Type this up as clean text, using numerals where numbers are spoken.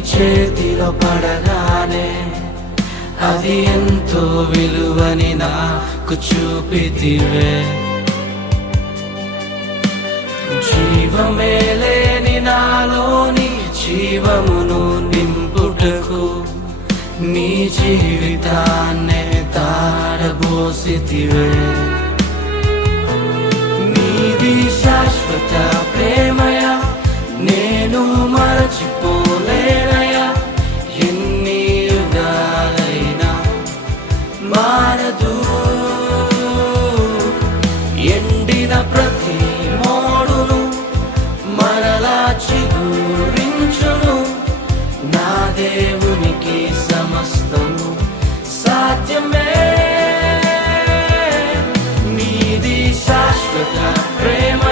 చేతిలో పడగానే అది ఎంతో విలువని నాకు చూపితివే. జీవమే లేని నాలోని జీవమును నింపుటకు నీ జీవితాన్నే తారబోసితివే. నీది శాశ్వత ప్రేమయ నేను మరచిపోలేనయా. ఎన్ని యుగాలైనా మారదు. ఎండిన ప్రతి మోడును మరలా చిగురించును. నా దేవునికి సమస్తము సాధ్యమే. నీది శాశ్వత ప్రేమ